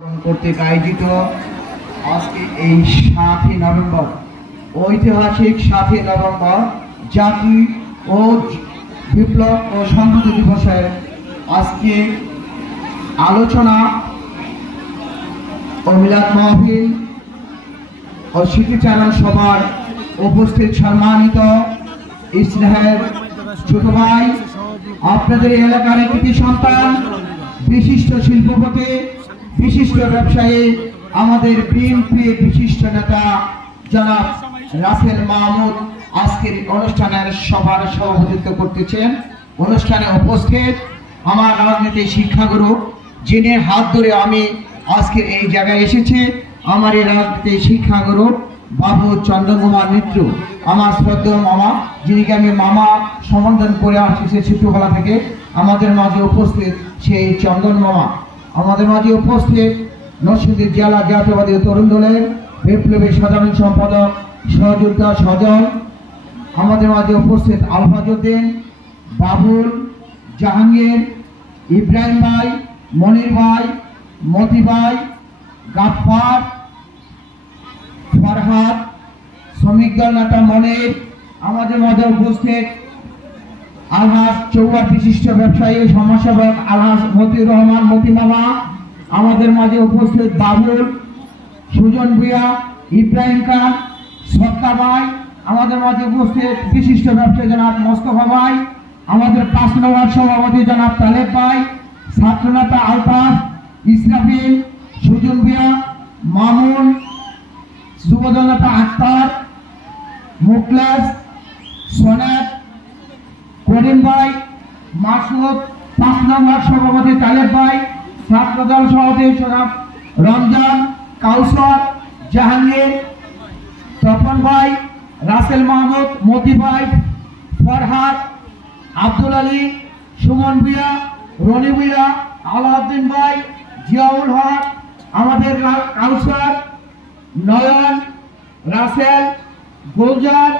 কর্তৃক আয়োজিত আজকে এই 7ই নভেম্বর ঐতিহাসিক 7ই নভেম্বর জাতি ও বিপ্লব ও সংহতি দিবসের আজকে আলোচনা ও মিলাদ মাহফিল ও স্মৃতিচারণ সভার উপস্থিত সম্মানিত স্নেহের ছোট ভাই, আপনাদের এলাকার কৃতি সন্তান, বিশিষ্ট শিল্পপতি, বিশিষ্ট ব্যবসায়ী, আমাদের বিএনপি বিশিষ্ট নেতা জনাব রাসেল মাহমুদ আজকের অনুষ্ঠানের সভার সভাপতিত্ব করতেছেন। অনুষ্ঠানে উপস্থিত আমার রাজনীতির শিক্ষাগুরু, যিনি হাত ধরে আমি আজকের এই জায়গায় এসেছি, আমার এই রাজনীতির শিক্ষাগুরু বাবু চন্দন কুমার মিত্র, আমার শ্রদ্ধেয় মামা, যিনিকে আমি মামা সম্বোধন করে আসছি ছোটবেলা থেকে। আমাদের মাঝে উপস্থিত সেই চন্দন মামা। আমাদের মাঝে উপস্থিত নরসিংদী জেলা জাতীয়বাদী তরুণ দলের বিপ্লবী সাধারণ সম্পাদক সহযোদ্ধা সজল। আমাদের মাঝে উপস্থিত আলফাজউদ্দিন, বাবুল, জাহাঙ্গীর, ইব্রাহিম ভাই, মনির ভাই, মতি ভাই, গাফফার, ফরহাদ, শ্রমিক দল নেতা মনির। আমাদের মাঝে উপস্থিত আলহাজ চৌবার বিশিষ্ট ব্যবসায়ী সমাজসেবক আলহাজ মতিউর রহমান মতি মামা। আমাদের মাঝে উপস্থিত বাবুল, সুজন ভুইয়া, ইব্রাহিম খান, সত্তা ভাই। আমাদের মাঝে উপস্থিত বিশিষ্ট ব্যবসায়ী জনাব মোস্তফা ভাই। আমাদের 5 নম্বর সভাপতি জনাব তালেব ভাই, ছাত্রনেতা আলতাফ, ইসরাফিল, সুজন ভুইয়া, মামুন, যুবদল নেতা আক্তার, মুখলেস, সোনাত, করিম ভাই, মাসুদ, 5 নম্বর সভাপতি তালেব ভাই, ছাত্রদল সভাপতি জনাব রমজান, কাউসার, জাহাঙ্গীর, তপন ভাই, রাসেল মাহমুদ, মতি ভাই, ফরহাদ, আব্দুল আলী, সুমন ভুইয়া, রনি ভুইয়া, আলাউদ্দিন ভাই, জিয়াউল হক, আমাদের কাউসার, নয়ন, রাসেল, গুলজার,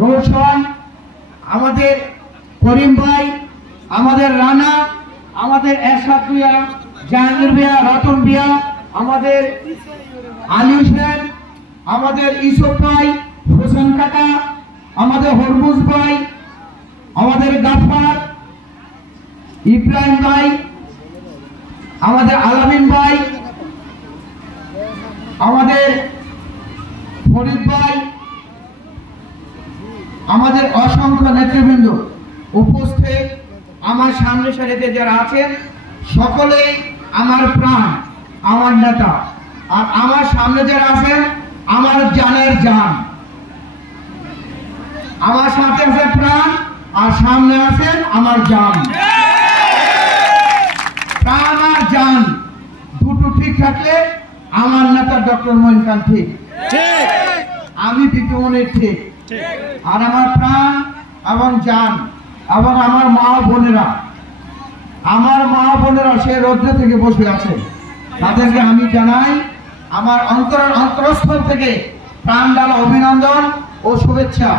রোশন, আমাদের করিম ভাই, আমাদের রানা, আমাদের এরশাদ ভুইয়া, জাহাঙ্গীর ভুইয়া, রতন ভুইয়া, আমাদের আলী হোসেন, আমাদের ইসুফ ভাই, হোসেন কাকা, আমাদের হরমুজ ভাই, আমাদের গাফফার, ইব্রাহিম ভাই, আমাদের আলামিন ভাই, আমাদের ফরিদ ভাই, আমাদের অসংখ্য নেতৃবৃন্দ উপস্থিত। আমার সামনে সারিতে যারা আছেন সকলেই আমার প্রাণ, আমার নেতা। আর আমার সামনে যারা আছেন আমার জানের জান। আমার সাথে আছে প্রাণ আর সামনে আছেন আমার জান। প্রাণ আর জান দুটো ঠিক থাকলে আমার নেতা ডক্টর মঈন খান ঠিক, আমি বিপিমনির ঠিক। আর আমার প্রাণ এবং জান এবং আমার মা বোনেরা সে রৌদ্র থেকে বসে আছে, তাদেরকে আমি জানাই আমার অন্তরস্থল থেকে প্রাণ ঢালা অভিনন্দন ও শুভেচ্ছা।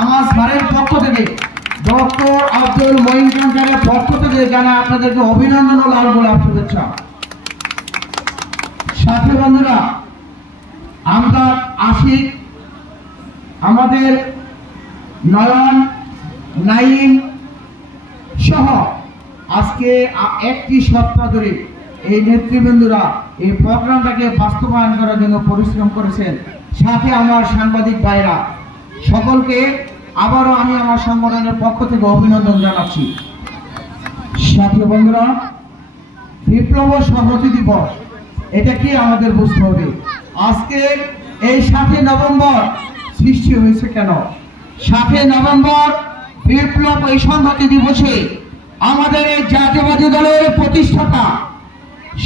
আমার স্যারের পক্ষ থেকে, ডক্টর আব্দুল মঈন খান স্যারের পক্ষ থেকে জানাই আপনাদেরকে অভিনন্দন ও লাল গোলাপ শুভেচ্ছা। সাথী বন্ধুরা, আমরা আশিক, আমাদের নয়ন, নাইম সহ আজকে একটি সপ্তাহ ধরে এই নেতৃবৃন্দরা এই প্রোগ্রামটাকে বাস্তবায়ন করার জন্য পরিশ্রম করেছেন। সাথে আমার সাংবাদিক ভাইরা, সকলকে আবারও আমি আমার সংগঠনের পক্ষ থেকে অভিনন্দন জানাচ্ছি। সাথী বন্ধুরা, বিপ্লব ও সংহতি দিবস এটা কি আমাদের বুঝতে হবে। আজকে এই 7ই নভেম্বর সৃষ্টি হয়েছে কেন? 7ই নভেম্বর বিপ্লব ও সংহতি দিবসে আমাদের এই জাতীয়বাদী দলের প্রতিষ্ঠাতা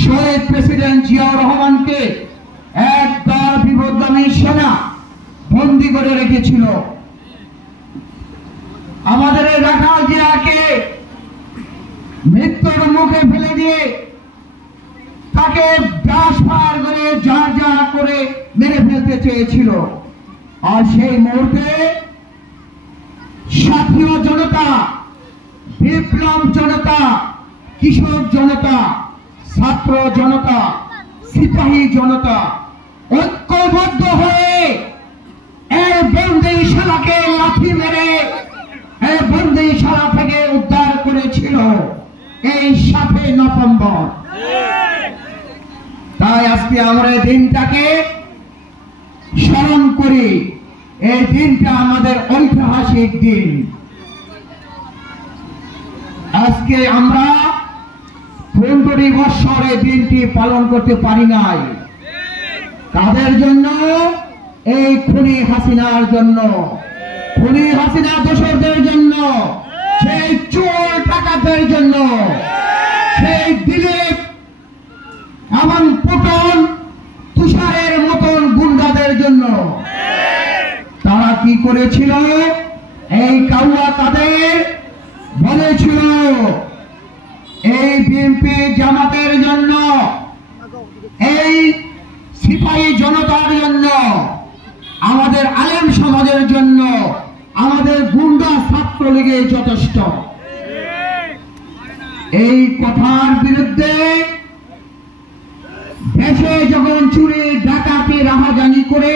শহীদ প্রেসিডেন্ট জিয়াউর রহমানকে এক দল বিপদগামী সেনা বন্দী করে রেখেছিল। আমাদের এই রাখাল জিয়াকে মৃত্যুর মুখে ফেলে দিয়ে তাকে ব্রাশ ফায়ার করে যা করে মেরে ফেলতে চেয়েছিল। আর সেই মুহূর্তে সাথী জনতা, বিপ্লব জনতা, কৃষক জনতা, ছাত্র জনতা, সিপাহী জনতা ঐক্যবদ্ধ হয়ে এই বন্দিশালাকে লাথি মেরে এই বন্দিশালা থেকে উদ্ধার করেছিল এই 7 নভেম্বর। তাই আজকে আমরা এই দিনটাকে স্মরণ করি। এই দিনটা আমাদের ঐতিহাসিক দিন। আজকে আমরা 15 বছর এই দিনটি পালন করতে পারি নাই। তাদের জন্য, এই খুনি হাসিনার জন্য, খুনি হাসিনা দোষরদের জন্য, সেই চোর টাকাদের জন্য, সেই দিলীপ এবং পটল তুষারের মতন গুন্ডাদের জন্য। তারা কি করেছিল? এই কাউয়া কাদের বলেছিল এই বিএনপি জামাতের জন্য, এই সিপাহী জনতার জন্য, আমাদের আলেম সমাজের জন্য, আমাদের গুন্ডা ছাত্রলীগে যথেষ্ট। এই কথার বিরুদ্ধে দেশে যখন চুরি ডাকাতি রাহাজানি করে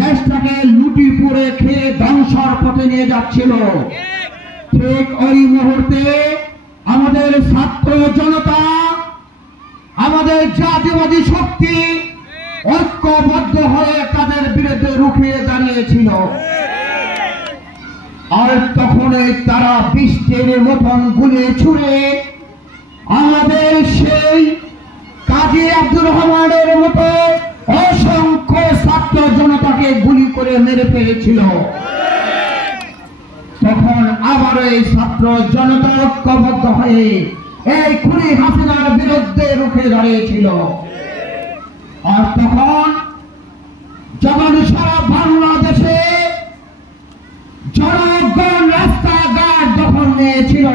দেশটাকে লুটি পুড়ে খেয়ে ধ্বংসর পথে নিয়ে যাচ্ছিল, ঠিক ওই মুহূর্তে আমাদের ছাত্র জনতা, আমাদের জাতীয়বাদী শক্তি ঐক্যবদ্ধ হয়ে তাদের বিরুদ্ধে রুখে দাঁড়িয়েছিল। আর তখনই তারা বৃষ্টির মতন গুলি ছুড়ে আমাদের সেই কাজী আব্দুর রহমানের মতো অসংখ্য ছাত্র জনতাকে গুলি করে মেরে ফেলেছিল। তখন আবার এই ছাত্র জনতা ঐক্যবদ্ধ হয়ে এই খুনি হাসিনার বিরুদ্ধে রুখে দাঁড়িয়েছিল। আর তখন যখন সারা বাংলাদেশে জনগণ রাস্তাঘাট দখল নিয়েছিল,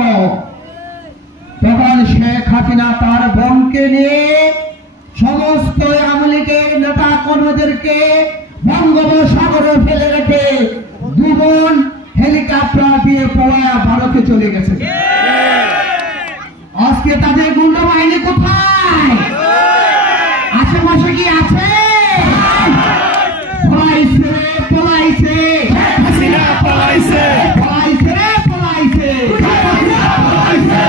তখন শেখ হাসিনা তার বোনকে নিয়ে সমস্ত আওয়ামী লীগের নেতা কর্মীদেরকে বঙ্গোপসাগরে ফেলে রেখে 2 বোন হেলিকপ্টার দিয়ে পলায়া ভারতে চলে গেছে। আজকে তাদের গুন্ডা বাহিনী কোথায়? আশেপাশে কি আছে? পলাইছে, পলাইছে, হাসিনা পলাইছে, পলাইছে, পলাইছে, পলাইছে।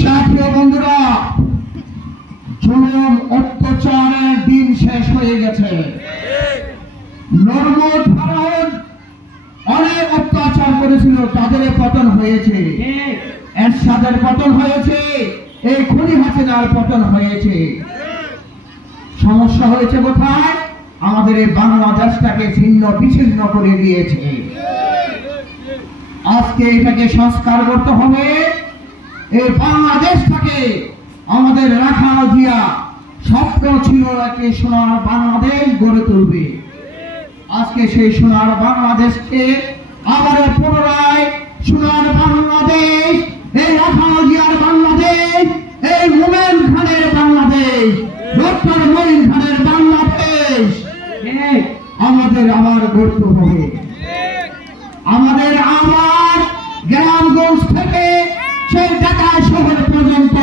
সাথী বন্ধুরা, জুলুম অত্যাচারের দিন শেষ হয়ে গেছে। নরমদ ভারত অনেক অত্যাচার করেছিল, তাদের পতন হয়েছে। এরশাদের পতন হয়েছে, এই খুনি হাসিনার পতন হয়েছে। সমস্যা হয়েছে কোথায়? আমাদের এই বাংলাদেশটাকে ছিন্ন বিচ্ছিন্ন করে দিয়েছে। আজকে এটাকে সংস্কার করতে হবে। এই বাংলাদেশটাকে আমাদের রাখা দিয়া স্বপ্ন ছিল একটি সোনার বাংলাদেশ গড়ে তুলবে। আজকে সেই সোনার বাংলাদেশকে আবার পুনরায় সোনার বাংলাদেশ, এই রাখা জিয়ার বাংলাদেশ, এই মোমেন খানের বাংলাদেশ, ডক্টর মঈন খানের বাংলাদেশ আমাদের আবার গড়তে হবে। আমাদের আবার গ্রামগঞ্জ থেকে সেই ঢাকা শহর পর্যন্ত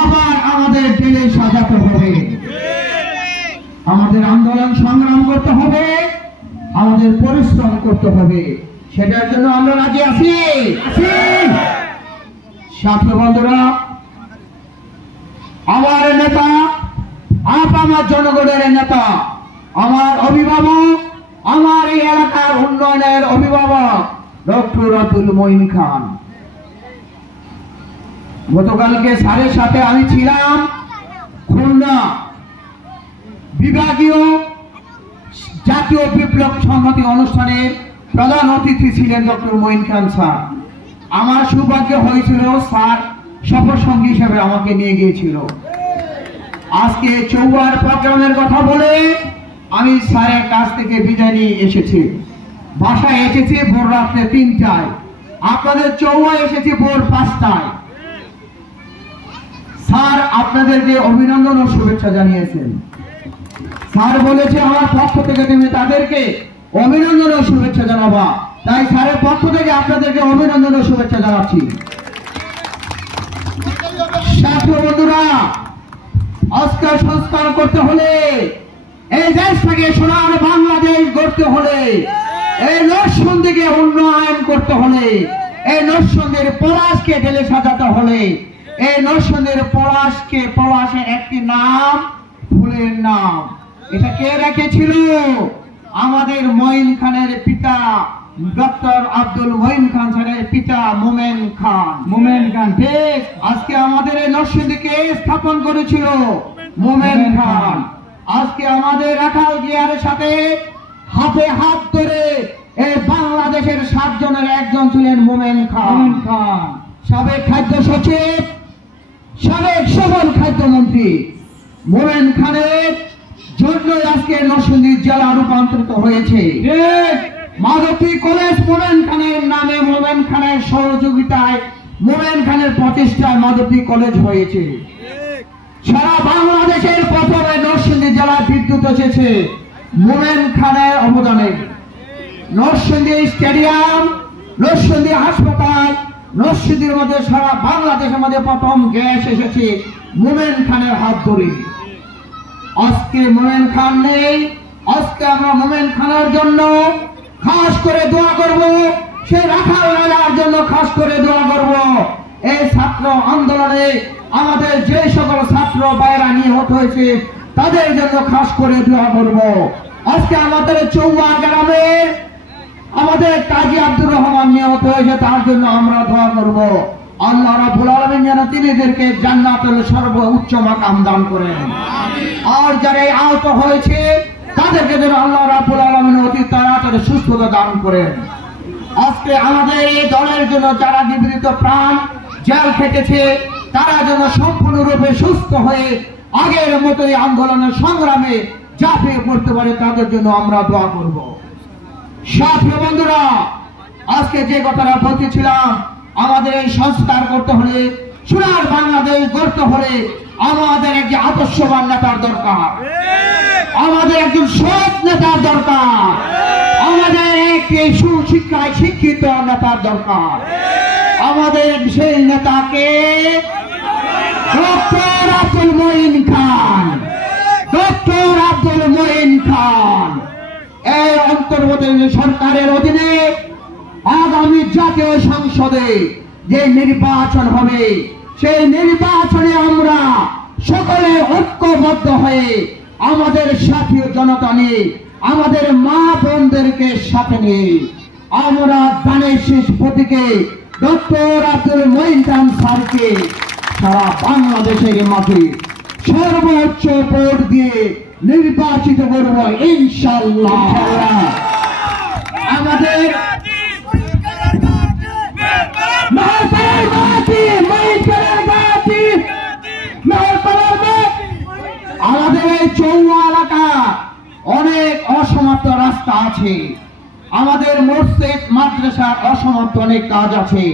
আবার আমাদের জেলে সাজাতে হবে। আমাদের আন্দোলন সংগ্রাম করতে হবে, আমাদের পরিশ্রম করতে হবে। সেটার জন্য আমরা রাজি আছি। ছাত্র বন্ধুরা, আমার নেতা, আমার জনগণের নেতা, আমার অভিভাবক, আমার এই এলাকার উন্নয়নের অভিভাবক ডক্টর আব্দুল মঈন খান। গতকালকে স্যারের সাথে আমি ছিলাম খুলনা বিভাগীয় জাতীয় বিপ্লব সংহতি অনুষ্ঠানের প্রধান অতিথি ছিলেন ডক্টর মঈন খান স্যার। আমার সৌভাগ্য হয়েছিল, স্যার সফর সঙ্গী হিসেবে আমাকে নিয়ে গিয়েছিল। আজকে চৌবার প্রোগ্রামের কথা বলে আমি স্যারের কাছ থেকে বিদায় নিয়ে এসেছি। বাসায় এসেছি ভোর রাত্রে 3টায়, আপনাদের চৌবায় এসেছি ভোর 5টায়। স্যার আপনাদেরকে অভিনন্দন ও শুভেচ্ছা জানিয়েছেন। স্যার বলেছে আমার পক্ষ থেকে তুমি তাদেরকে অভিনন্দন ও শুভেচ্ছা জানাবা, তাই স্যারের পক্ষ থেকে আপনাদেরকে অভিনন্দন ও শুভেচ্ছা জানাচ্ছি। ছাত্র বন্ধুরা, আজকে সংস্কার করতে হলে, এই দেশটাকে সোনার বাংলাদেশ গড়তে হলে, এই নরসিংদীকে উন্নয়ন করতে হলে, এই নরসিংদীর পলাশকে ঢেলে সাজাতে হলে, এই নরসিংদীর পলাশের একটি নাম, ফুলের নাম। এটা কে রেখেছিল? আমাদের মঈন খানের পিতা, ডক্টর আব্দুল মঈন খান স্যারের পিতা মোমেন খান। ঠিক আজকে আমাদের এই নরসিংদীকে স্থাপন করেছিল মোমেন খান। আজকে আমাদের রাখাল জিয়ার সাথে হাতে হাত ধরে এই বাংলাদেশের 7 জনের একজন ছিলেন মোমেন খান। সাবেক খাদ্য সচিব, সাবেক সফল খাদ্যমন্ত্রী মোমেন খানের জন্য আজকে নরসিংদী জেলা রূপান্তরিত হয়েছে। মাধবী কলেজ মোমেন খানের নামে, মোমেন খানের সহযোগিতায়, মোমেন খানের প্রচেষ্টায় মাধবী কলেজ হয়েছে। সারা বাংলাদেশের প্রথমে নরসিংদী জেলা বিদ্যুৎ এসেছে মোমেন খানের অবদানে। নরসিংদী স্টেডিয়াম, নরসিংদী হাসপাতাল, নরসিংদীর মধ্যে সারা বাংলাদেশের মধ্যে প্রথম গ্যাস এসেছে মোমেন খানের হাত ধরে। আজকে মোমেন খান নেই, আজকে আমরা মোমেন খানের জন্য খাস করে দোয়া করব, সে রাখাল রাজার জন্য খাস করে দোয়া করব। এই ছাত্র আন্দোলনে আমাদের যে সকল ছাত্র ভাইরা নিহত হয়েছে তাদের জন্য খাস করে দোয়া করব। আজকে আমাদের চৌয়া গ্রামের আমাদের কাজী আব্দুর রহমান নিহত হয়েছে, তার জন্য আমরা দোয়া করব। আল্লাহ রাব্বুল আলামিন যেন তিনিদেরকে জান্নাতের সর্বোচ্চ মাকাম দান করেন। আর যারা আহত হয়েছে তাদেরকে যেন আল্লাহ রাব্বুল আলামিন অতি তাড়াতাড়ি সুস্থতা দান করেন। আজকে আমাদের এই দলের জন্য যারা নিবেদিত প্রাণ জেল খেটেছে তারা যেন সম্পূর্ণরূপে সুস্থ হয়ে আগের মতোই আন্দোলনের সংগ্রামে ঝাঁপিয়ে পড়তে পারে, তাদের জন্য আমরা দোয়া করব। সাথী বন্ধুরা, আজকে যে কথাটা বলতেছিলাম, আমাদের এই সংস্কার করতে হলে, সোনার বাংলাদেশ গড়তে হলে আমাদের একজন আদর্শবান নেতার দরকার, আমাদের একজন সৎ নেতার দরকার, আমাদের একটি সুশিক্ষায় শিক্ষিত নেতার দরকার। আমাদের সেই নেতাকে ডক্টর আব্দুল মঈন খান, ডক্টর আব্দুল মঈন খান। এই অন্তর্বর্তী সরকারের অধীনে আগামী জাতীয় সংসদে যে নির্বাচন হবে, সেই নির্বাচনে আমরা সকলে ঐক্যবদ্ধ হয়ে আমাদের সাথী জনতা নিয়ে, আমাদের মা বোনদেরকে সাথে নিয়ে আমরা দানের শেষ প্রতীকে ডক্টর আব্দুল মঈন খান স্যারকে সারা বাংলাদেশের মাঝে সর্বোচ্চ ভোট দিয়ে নির্বাচিত করব ইনশাআল্লাহ। আমাদের আমাদের এই চৌয়া এলাকা অনেক অসমাপ্ত রাস্তা আছে, আমাদের মসজিদ মাদ্রাসার অসমাপ্ত অনেক কাজ আছে।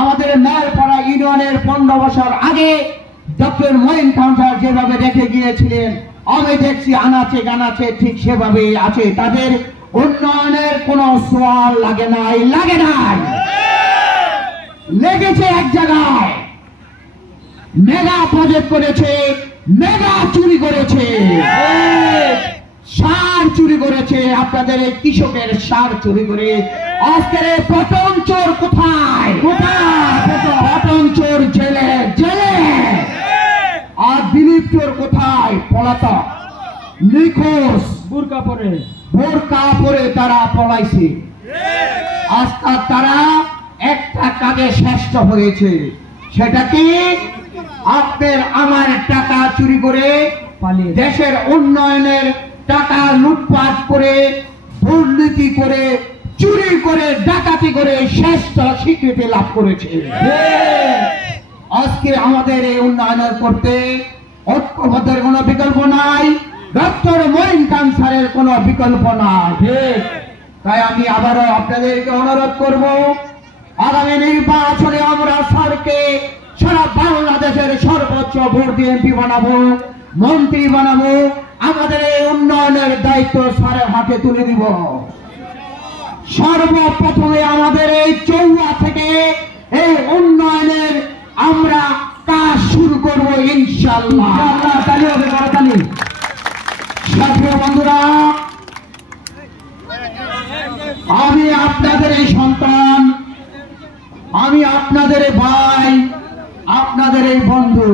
আমাদের মেলপাড়া ইউনিয়নের 15 বছর আগে ডক্টর মঈন খান স্যার যেভাবে রেখে গিয়েছিলেন, আমি দেখছি আনাচে গানাচে ঠিক সেভাবেই আছে। তাদের উন্নয়নের কোনো সোয়াল লাগে নাই, লেগেছে এক জায়গায়। মেগা প্রজেক্ট করেছে, মেগা চুরি করেছে, সার চুরি করেছে, আপনাদের এই কৃষকের সার চুরি করে। আজকের পটন চোর কোথায়? পটন চোর জেলে, আর দিলীপ চোর কোথায়? পলাতক, নিখোঁজ, বোরকা পরে তারা পলাইছে। আজকে তারা একটা কাজে শ্রেষ্ঠ হয়েছে, সেটা কি? আপনার আমার টাকা চুরি করে, দেশের উন্নয়নের টাকা লুটপাট করে, দুর্নীতি করে, চুরি করে, ডাকাতি করে শ্রেষ্ঠ স্বীকৃতি লাভ করেছে। আজকে আমাদের এই উন্নয়ন করতে ঐক্যবদ্ধের কোনো বিকল্প নাই, ডক্টর মঈন খান স্যারের কোনো বিকল্প নাই। তাই আমি আবারও আপনাদেরকে অনুরোধ করব, আগামী নির্বাচনে আমরা স্যারকে সারা বাংলাদেশের সর্বোচ্চ ভোট দিয়ে এমপি বানাবো, মন্ত্রী বানাবো। আমাদের এই উন্নয়নের দায়িত্ব স্যারের হাতে তুলে দিব। সর্বপ্রথমে আমাদের এই চৌয়া থেকে এই উন্নয়নের আমরা কাজ শুরু করব ইনশাআল্লাহ। তালি হবে, করতালি। সাথী বন্ধুরা, আমি আপনাদের এই সন্তান, আমি আপনাদের ভাই, আপনাদের এই বন্ধু,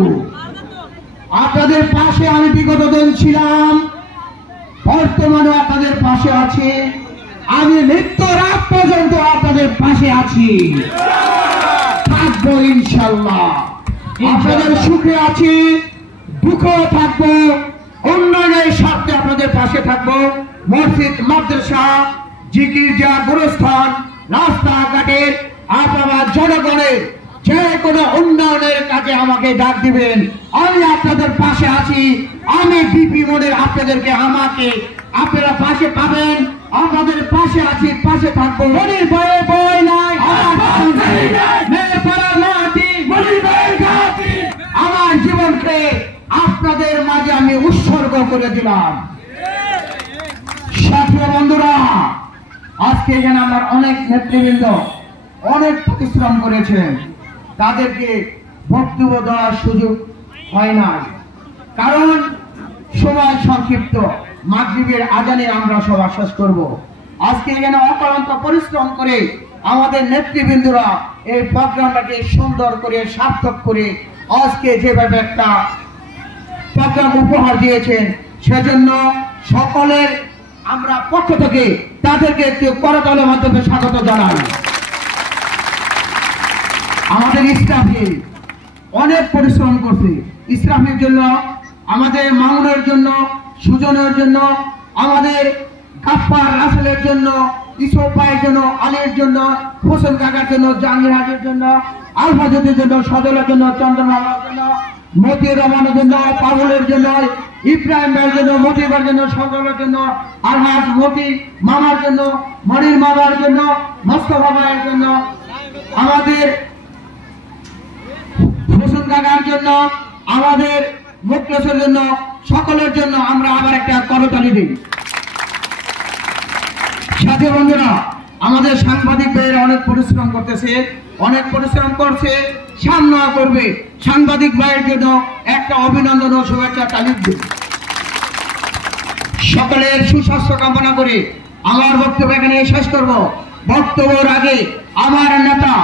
আপনাদের পাশে আমি বিগত দিন ছিলাম, বর্তমানে আপনাদের পাশে আছি, আমি মৃত্যুর আগ পর্যন্ত আপনাদের পাশে আছি, থাকবো ইনশাআল্লাহ। আপনাদের সুখে আছি, দুঃখে থাকবো, উন্নয়নের স্বার্থে আপনাদের পাশে থাকবো। মসজিদ, মাদ্রাসা, জিকির যা গুরুস্থান, রাস্তাঘাটের আপনার জনগণের যে কোনো উন্নয়নের কাজে আমাকে ডাক দিবেন, আমি আপনাদের পাশে আছি। আমি বিপি মোড়ের আপনাদেরকে আমাকে আপনারা পাশে পাবেন, আপনাদের পাশে আছি, পাশে থাকবো। মনির ভয়ে ভয় নাই, আমার জীবনকে আপনাদের মাঝে আমি উৎসর্গ করে দিলাম। সাথী বন্ধুরা, আজকে এখানে আমার অনেক নেতৃবৃন্দ অনেক পরিশ্রম করেছেন, তাদেরকে বক্তব্য দেওয়ার সুযোগ হয় না, কারণ সময় সংক্ষিপ্ত। মাগরিবের আজানে আমরা সভা শেষ করব। আজকে এখানে অক্লান্ত পরিশ্রম করে আমাদের নেতৃবৃন্দরা এই প্রোগ্রামটাকে সুন্দর করে সার্থক করে আজকে যেভাবে একটা প্রোগ্রাম উপহার দিয়েছেন, সেজন্য সকলের আমরা পক্ষ থেকে তাদেরকে একটু করতালির মাধ্যমে স্বাগত জানাই। আমাদের ইসরাফিল অনেক পরিশ্রম করছে, ইসরাফির জন্য, আমাদের মামুনের জন্য, সুজনের জন্য, আমাদের কাপ্পার রাসেলের জন্য, ইসোপায়ের জন্য, আলীর জন্য, হোসেন কাকার জন্য, জাহাঙ্গীর হাজির জন্য, আলফাজুদের জন্য, সজলের জন্য, চন্দ্রমালার জন্য, মতিউর রহমানের জন্য, পাগলের জন্য, ইব্রাহিম ভাইয়ের জন্য, মতিবার জন্য, সজলের জন্য, আলহাজ মতি মামার জন্য, মনির মামার জন্য, মোস্তফা ভাইয়ের জন্য, আমাদের হোসেন কাকার জন্য, আমাদের মুখলেসের জন্য, সকলের জন্য আমরা আবার একটা করতালি দিই। সাথী বন্ধুরা, আমাদের সাংবাদিক ভাইয়েরা অনেক পরিশ্রম করতেছে, অনেক পরিশ্রম করছে, সামনে করবে। সাংবাদিক ভাইয়ের জন্য একটা অভিনন্দন ও শুভেচ্ছা তালিম দিন। সকলের সুস্বাস্থ্য কামনা করে আমার বক্তব্য এখানে শেষ করব। বক্তব্যের আগে আমার নেতা,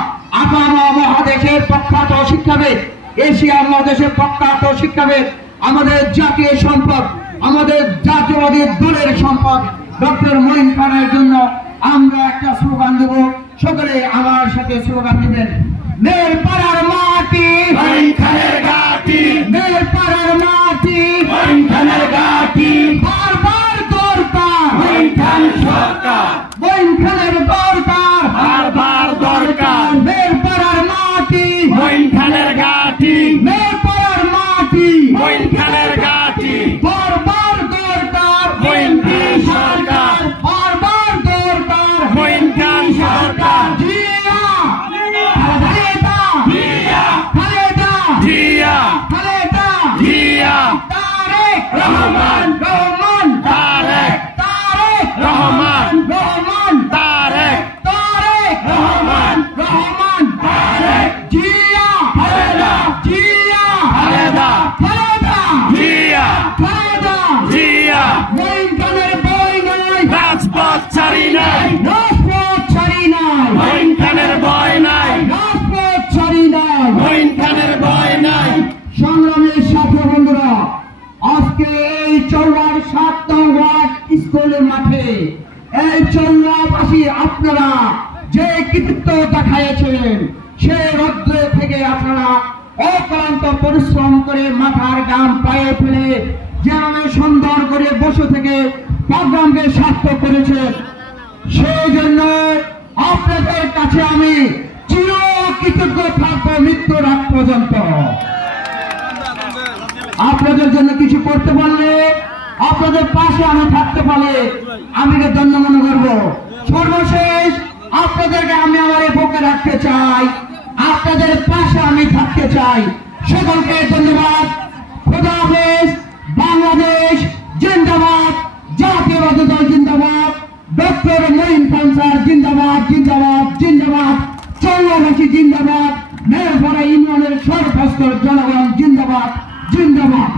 আপামা মহাদেশের প্রখ্যাত শিক্ষাবিদ, এশিয়া মহাদেশের প্রখ্যাত শিক্ষাবিদ, আমাদের জাতীয় সম্পদ, আমাদের জাতীয়বাদী দলের সম্পদ ডক্টর মঈন খানের জন্য আমরা একটা স্লোগান দেব। সকলে আমার সাথে স্লোগান দিবেন। মের পাড়ার মাটি, মঈন খানের ঘাটি, মের পাড়ার মাটি, মঈন খানের ঘাটি, বারবার দরকার মঈন খান সরকার, মঈন খানের দরকার বারবার দরকার। মের পাড়ার মাটি, মঈন খানের ঘাটি, মের পাড়ার মাটি, মঈন খানের ঘাটি, বারবার দরকার মঈন খান সরকার, বারবার দরকার মঈন খান সরকার। জিয়া খালেদা, জিয়া খালেদা, জিয়া খালেদা, জিয়া তারেক রহমান, রহমান তারেক, তারেক রহমান, রহমান তারেক, তারেক রহমান, রহমান তারেক। জিয়া খালেদা, জিয়া খালেদা, খালেদা জিয়া, খালেদা জিয়া। মঈন খানের বই নাই, রাজপথ ছাড়ি নাই, রাজপথ ছাড়ি নাই, মঈন খানের ভয় নাই, রাজপথ ছাড়ি নাই, মঈন খানের ভয় নাই। সংগ্রামের সাথে বন্ধুরা, আজকে এই চৌড়ার ৭ নং ওয়ার্ড স্কুলের মাঠে এই চৌড়াবাসী আপনারা যে কৃতিত্ব দেখাইছেন, সে রৌদ্রে থেকে আপনারা অক্লান্ত পরিশ্রম করে মাথার ঘাম পায়ে ফেলে যেভাবে সুন্দর করে বসে থেকে প্রোগ্রামকে সার্থক করেছেন, সেই জন্য আপনাদের কাছে আমি চির কৃতজ্ঞ থাকবো মৃত্যুর আগ পর্যন্ত। আপনাদের জন্য কিছু করতে পারলে, আপনাদের পাশে আমি থাকতে পারলে আমি ধন্য মনে করবো। সর্বশেষ আপনাদেরকে আমি আমার এই বুকে রাখতে চাই, আপনাদের পাশে আমি থাকতে চাই। সকলকে ধন্যবাদ। খোদা হাফেজ। বাংলাদেশ জিন্দাবাদ, জাতীয়বাদী দল জিন্দাবাদ, ডক্টর মঈন খান স্যার জিন্দাবাদ, জিন্দাবাদ, জিন্দাবাদ, চৌড়াবাসী জিন্দাবাদ, মেরপাড়া ইউনিয়নের সর্বস্তর জনগণ জিন্দাবাদ।